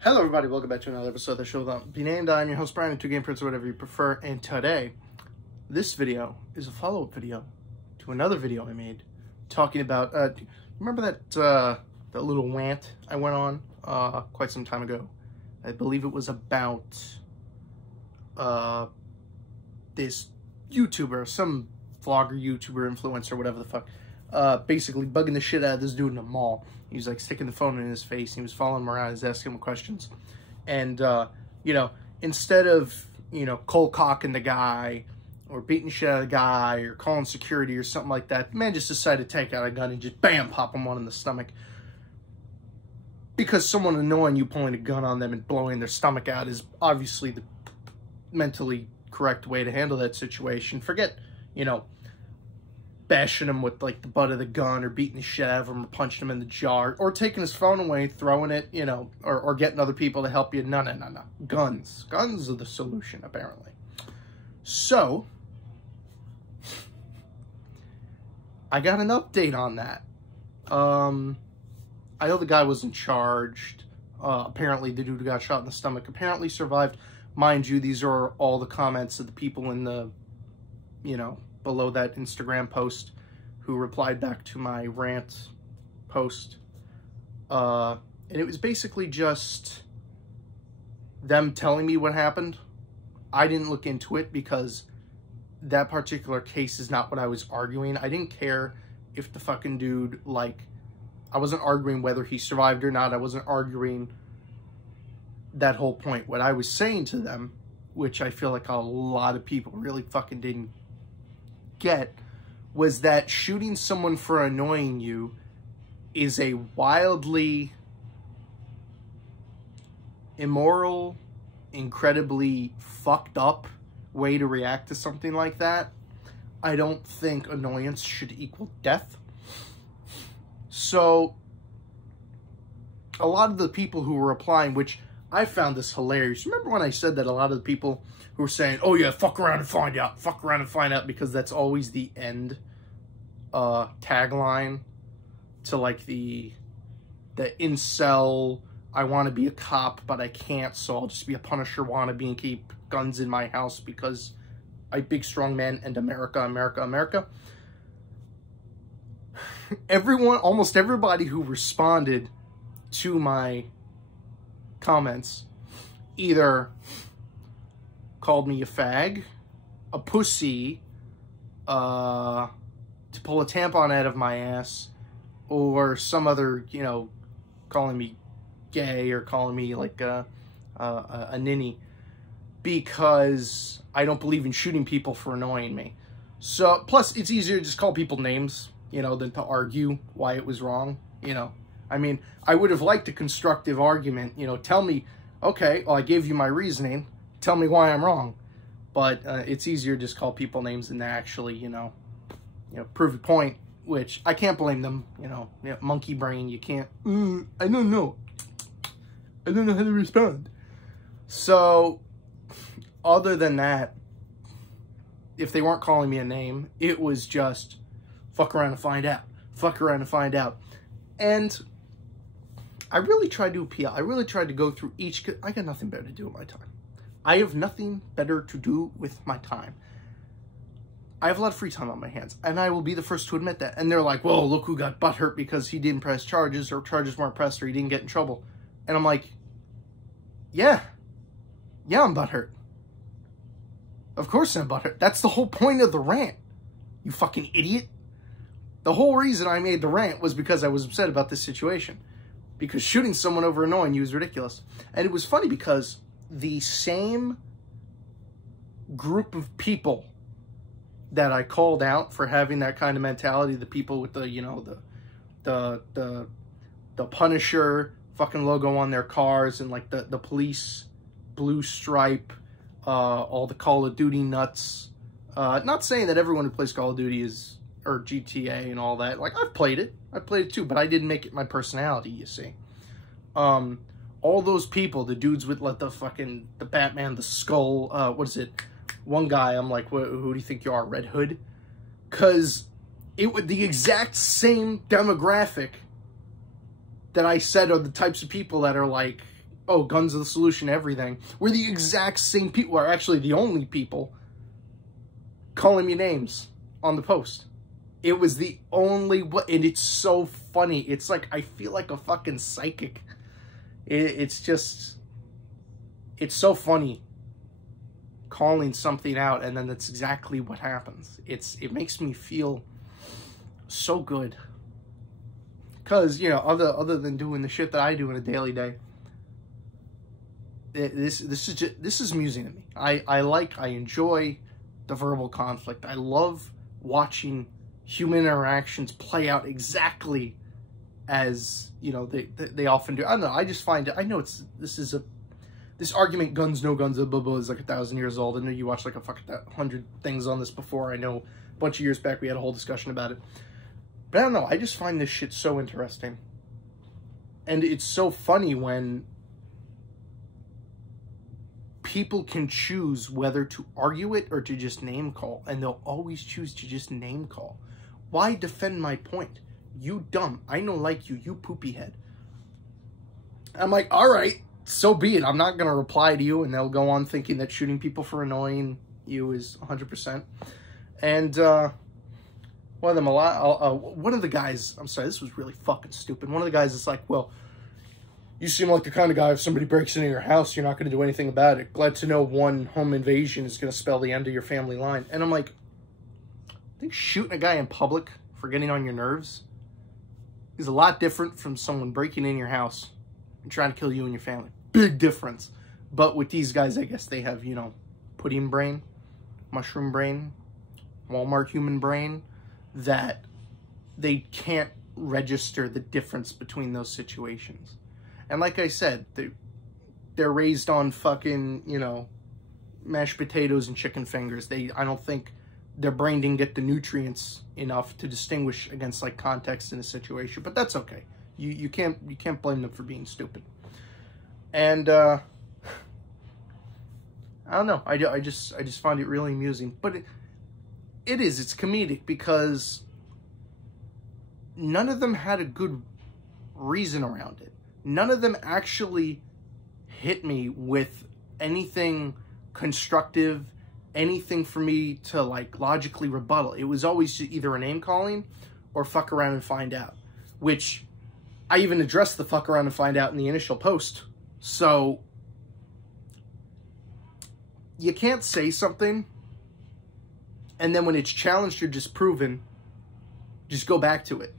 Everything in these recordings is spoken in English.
Hello everybody, welcome back to another episode of the show without be named. I'm your host Brian, and 2Game Prince, or whatever you prefer, and today, this video is a follow-up video to another video I made talking about, remember that little rant I went on quite some time ago? I believe it was about this YouTuber, some vlogger, YouTuber, influencer, whatever the fuck, basically bugging the shit out of this dude in the mall. He was like sticking the phone in his face. He was following him around. He was asking him questions. And, you know, instead of, you know, cold cocking the guy or beating shit out of the guy or calling security or something like that, the man just decided to take out a gun and just bam, pop him one in the stomach. Because someone annoying you pulling a gun on them and blowing their stomach out is obviously the mentally correct way to handle that situation. Forget, you know, bashing him with, like, the butt of the gun or beating the shit out of him or punching him in the jaw or taking his phone away, throwing it, you know, or getting other people to help you. No. Guns. Guns are the solution, apparently. So, I got an update on that. I know the guy wasn't charged. Apparently, the dude who got shot in the stomach apparently survived. Mind you, these are all the comments of the people in the, you know, below that Instagram post who replied back to my rant post. And it was basically just them telling me what happened. I didn't look into it because that particular case is not what I was arguing. I didn't care if the fucking dude, like, I wasn't arguing whether he survived or not. I wasn't arguing that whole point. What I was saying to them, which I feel like a lot of people really fucking didn't get, was that shooting someone for annoying you is a wildly immoral, incredibly fucked up way to react to something like that. I don't think annoyance should equal death. So a lot of the people who were replying, which I found this hilarious. Remember when I said that a lot of the people who were saying, oh yeah, fuck around and find out, fuck around and find out, because that's always the end tagline to, like, the incel, I want to be a cop, but I can't, so I'll just be a Punisher wannabe and keep guns in my house because I'm big, strong man and America, America, America. Everyone, almost everybody who responded to my comments either called me a fag, a pussy, to pull a tampon out of my ass, or some other, you know, calling me gay or calling me like a ninny, because I don't believe in shooting people for annoying me. So, plus, it's easier to just call people names, you know, than to argue why it was wrong, you know. I mean, I would have liked a constructive argument, you know, tell me, okay, well, I gave you my reasoning, tell me why I'm wrong. But it's easier to just call people names than to actually, you know, prove a point, which I can't blame them, you know, monkey brain, you can't, I don't know. I don't know how to respond. So, other than that, if they weren't calling me a name, it was just, fuck around and find out. Fuck around and find out. And I really tried to appeal. I really tried to go through each, I got nothing better to do with my time. I have nothing better to do with my time. I have a lot of free time on my hands, and I will be the first to admit that. And they're like, well, look who got butthurt because he didn't press charges, or charges weren't pressed, or he didn't get in trouble. And I'm like, yeah, I'm butthurt. Of course I'm butthurt. That's the whole point of the rant, you fucking idiot. The whole reason I made the rant was because I was upset about this situation. Because shooting someone over annoying you is ridiculous. And it was funny because the same group of people that I called out for having that kind of mentality, the people with the, you know, the Punisher fucking logo on their cars, and like the police blue stripe, all the Call of Duty nuts. Not saying that everyone who plays Call of Duty is, or GTA and all that. Like, I've played it too, but I didn't make it my personality, you see. All those people, the dudes with, like, the Batman, the skull, what is it? One guy, I'm like, who do you think you are, Red Hood? Because it would, the exact same demographic that I said are the types of people that are, like, oh, guns are the solution to everything, were the exact same people, or actually the only people, calling me names on the post. It was the only one, and it's so funny. It's like, I feel like a fucking psychic. It's just, it's so funny calling something out, and then that's exactly what happens. It makes me feel so good. Because, you know, other than doing the shit that I do in a daily day, this is amusing to me. I enjoy the verbal conflict. I love watching human interactions play out exactly as, you know, they often do. I don't know, I just find it, I know this argument, guns, no guns, blah, blah, blah, is like 1,000 years old. I know you watched like a fucking 100 things on this before. I know a bunch of years back we had a whole discussion about it. But I don't know, I just find this shit so interesting. And it's so funny when people can choose whether to argue it or to just name call. And they'll always choose to just name call. Why defend my point? You dumb. I don't like you. You poopy head. I'm like, all right, so be it. I'm not going to reply to you. And they'll go on thinking that shooting people for annoying you is 100%. And one of them, one of the guys, I'm sorry, this was really fucking stupid. One of the guys is like, well, you seem like the kind of guy, if somebody breaks into your house, you're not going to do anything about it. Glad to know one home invasion is going to spell the end of your family line. And I'm like, I think shooting a guy in public for getting on your nerves is a lot different from someone breaking in your house and trying to kill you and your family. Big difference. But with these guys, I guess they have, you know, pudding brain, mushroom brain, Walmart human brain, that they can't register the difference between those situations. And like I said, they're raised on fucking, you know, mashed potatoes and chicken fingers. I don't think their brain didn't get the nutrients enough to distinguish against like context in a situation, but that's okay. You can't blame them for being stupid. And I don't know. I just find it really amusing, but it's comedic because none of them had a good reason around it. None of them actually hit me with anything constructive, anything for me to like logically rebuttal. It was always either a name calling or fuck around and find out, which I even addressed the fuck around and find out in the initial post. So you can't say something and then when it's challenged or disproven, just go back to it.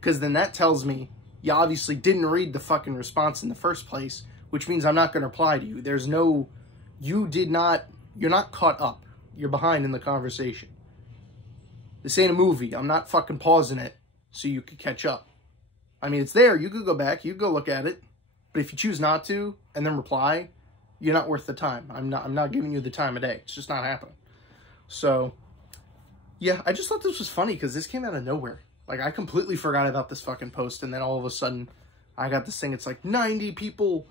Because then that tells me you obviously didn't read the fucking response in the first place, which means I'm not going to reply to you. There's no, you're not caught up. You're behind in the conversation. This ain't a movie. I'm not fucking pausing it so you could catch up. I mean, it's there. You could go back. You could go look at it. But if you choose not to and then reply, you're not worth the time. I'm not giving you the time of day. It's just not happening. So, yeah, I just thought this was funny because this came out of nowhere. Like, I completely forgot about this fucking post, and then all of a sudden, I got this thing. It's like 90 people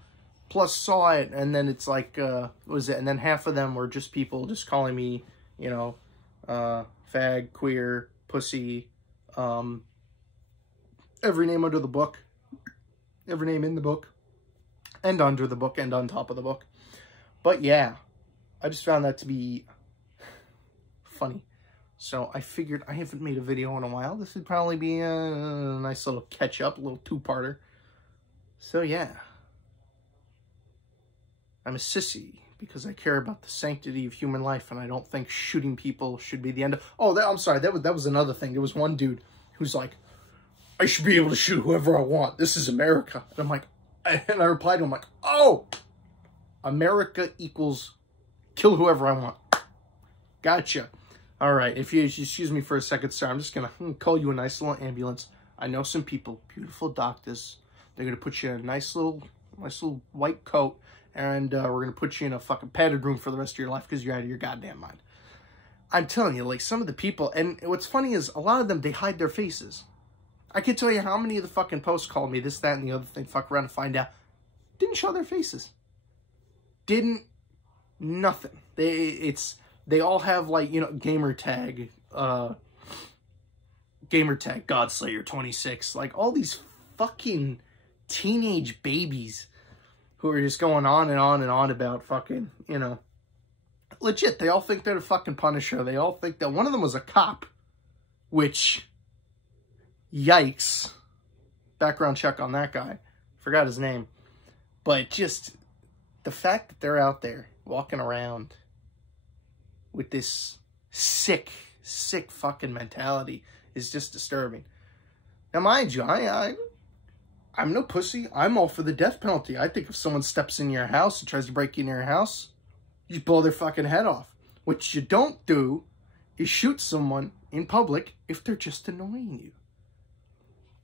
plus saw it, and then it's like, what was it? And then half of them were just people just calling me, you know, fag, queer, pussy, every name under the book, every name in the book, and under the book, and on top of the book. But yeah, I just found that to be funny. So I figured I haven't made a video in a while. This would probably be a nice little catch-up, a little two-parter. So yeah. I'm a sissy because I care about the sanctity of human life and I don't think shooting people should be the end of... Oh, I'm sorry. That was another thing. There was one dude who's like, I should be able to shoot whoever I want. This is America. And I'm like... And I replied to him like, oh! America equals kill whoever I want. Gotcha. All right, if you excuse me for a second, sir, I'm just going to call you a nice little ambulance. I know some people, beautiful doctors. They're going to put you in a nice little white coat, and we're going to put you in a fucking padded room for the rest of your life because you're out of your goddamn mind. I'm telling you, like, some of the people, and what's funny is a lot of them, they hide their faces. I can tell you how many of the fucking posts called me this, that, and the other thing, fuck around and find out. Didn't show their faces. Didn't, nothing. They all have, like, you know, gamer tag Godslayer 26. Like, all these fucking teenage babies who are just going on and on and on about fucking, you know, legit, they all think they're the fucking Punisher. They all think that one of them was a cop, which, yikes. Background check on that guy. Forgot his name. But just the fact that they're out there walking around with this sick fucking mentality is just disturbing. Now, mind you, I'm no pussy. I'm all for the death penalty. I think if someone steps in your house and tries to break into your house, you blow their fucking head off. What you don't do is shoot someone in public if they're just annoying you.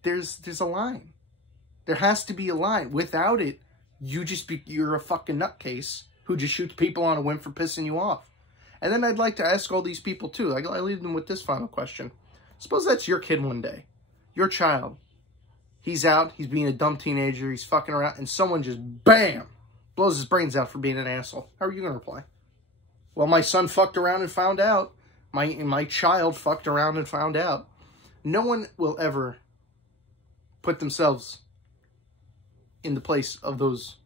There's a line. There has to be a line. Without it, you're a fucking nutcase who just shoots people on a whim for pissing you off. And then I'd like to ask all these people too. I leave them with this final question. Suppose that's your kid one day. Your child. He's out, he's being a dumb teenager, he's fucking around, and someone just, BAM! Blows his brains out for being an asshole. How are you going to reply? Well, my son fucked around and found out. My child fucked around and found out. No one will ever put themselves in the place of those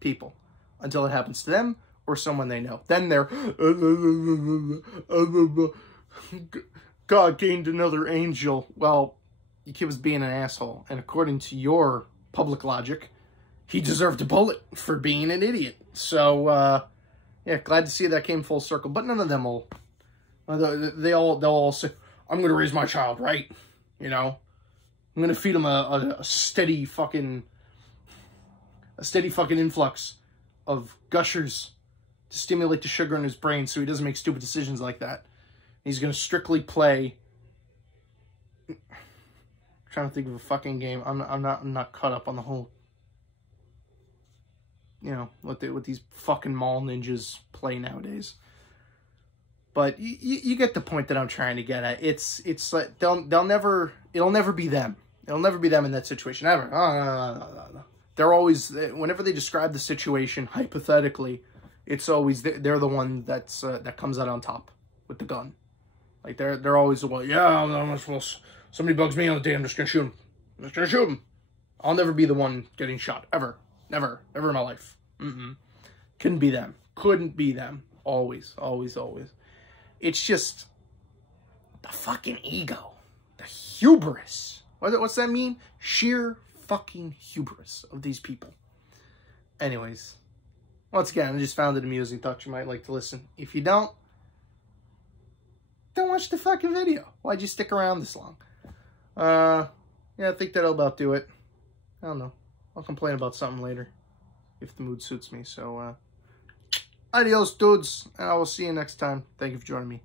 people until it happens to them or someone they know. Then they're, God gained another angel. Well, your kid was being an asshole, and according to your public logic, he deserved a bullet for being an idiot. So, yeah, glad to see that came full circle. But none of them will, they'll all say, I'm going to raise my child right, you know? I'm going to feed him a steady fucking influx of gushers to stimulate the sugar in his brain so he doesn't make stupid decisions like that. He's going to strictly play. I'm trying to think of a fucking game. I'm not caught up on the whole, you know, what these fucking mall ninjas play nowadays. But you get the point that I'm trying to get at. It's like it'll never be them. It'll never be them in that situation ever. No. They're always, whenever they describe the situation hypothetically, it's always they're the one that's that comes out on top with the gun. Like they're always the one. Yeah, somebody bugs me on the day, I'm just gonna shoot him. I'm just gonna shoot him. I'll never be the one getting shot ever, never in my life. Couldn't be them. Couldn't be them. Always. It's just the fucking ego, the hubris. What's that mean? Sheer fucking hubris of these people. Anyways, once again, I just found it amusing. Thought you might like to listen. If you don't watch the fucking video. Why'd you stick around this long? Yeah, I think that'll about do it. I don't know. I'll complain about something later if the mood suits me. So, adios, dudes, and I will see you next time. Thank you for joining me.